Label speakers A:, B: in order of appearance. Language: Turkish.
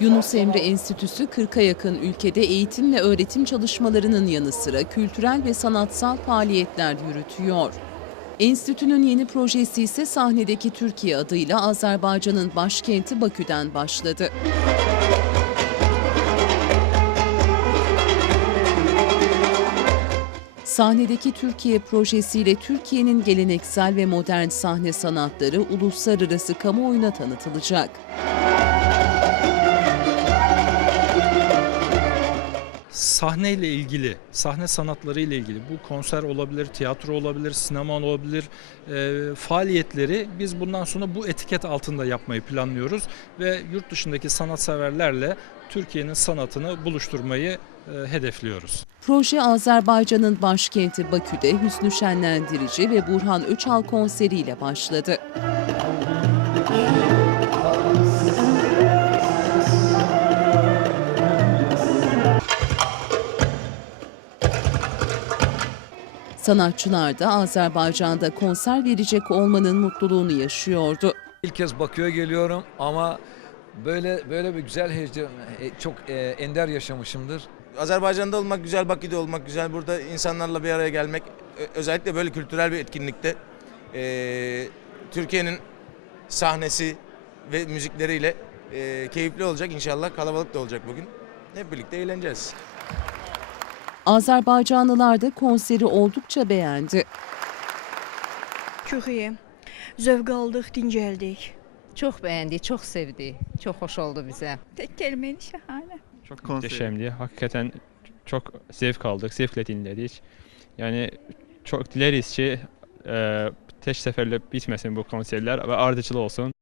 A: Yunus Emre Enstitüsü 40'a yakın ülkede eğitim ve öğretim çalışmalarının yanı sıra kültürel ve sanatsal faaliyetler yürütüyor. Enstitünün yeni projesi ise sahnedeki Türkiye adıyla Azerbaycan'ın başkenti Bakü'den başladı. Sahnedeki Türkiye projesiyle Türkiye'nin geleneksel ve modern sahne sanatları uluslararası kamuoyuna tanıtılacak.
B: Sahneyle ilgili, sahne sanatları ile ilgili bu konser olabilir, tiyatro olabilir, sinema olabilir e, faaliyetleri biz bundan sonra bu etiket altında yapmayı planlıyoruz ve yurt dışındaki sanatseverlerle Türkiye'nin sanatını buluşturmayı e, hedefliyoruz.
A: Proje Azerbaycan'ın başkenti Bakü'de Hüsnü Şenlendirici ve Burhan Öçal konseriyle başladı. Sanatçılar da Azerbaycan'da konser verecek olmanın mutluluğunu yaşıyordu.
C: İlk kez Bakü'ye geliyorum ama böyle böyle bir güzel heyecan e, çok e, ender yaşamışımdır.
D: Azerbaycan'da olmak güzel, Bakü'de olmak güzel. Burada insanlarla bir araya gelmek, ö- özellikle böyle kültürel bir etkinlikte eee, Türkiye'nin sahnesi ve müzikleriyle eee, keyifli olacak. İnşallah kalabalık da olacak bugün. Hep birlikte eğleneceğiz.
A: Azerbaycanlılar da konseri oldukça beğendi.
E: Çox iyi. Zövq aldıq, dincəldik.
F: Çox bəyəndik, çox sevdik. Çox xoş oldu bizə.
E: Tək kəlməydi şahanə.
G: Çox möhtəşəmdi. Hakikaten çox zevk aldıq, zevklə dinlədik. Yəni çox dileriz ki, ə, tək səfərlə bitməsin bu konserlər və ardıcıl olsun.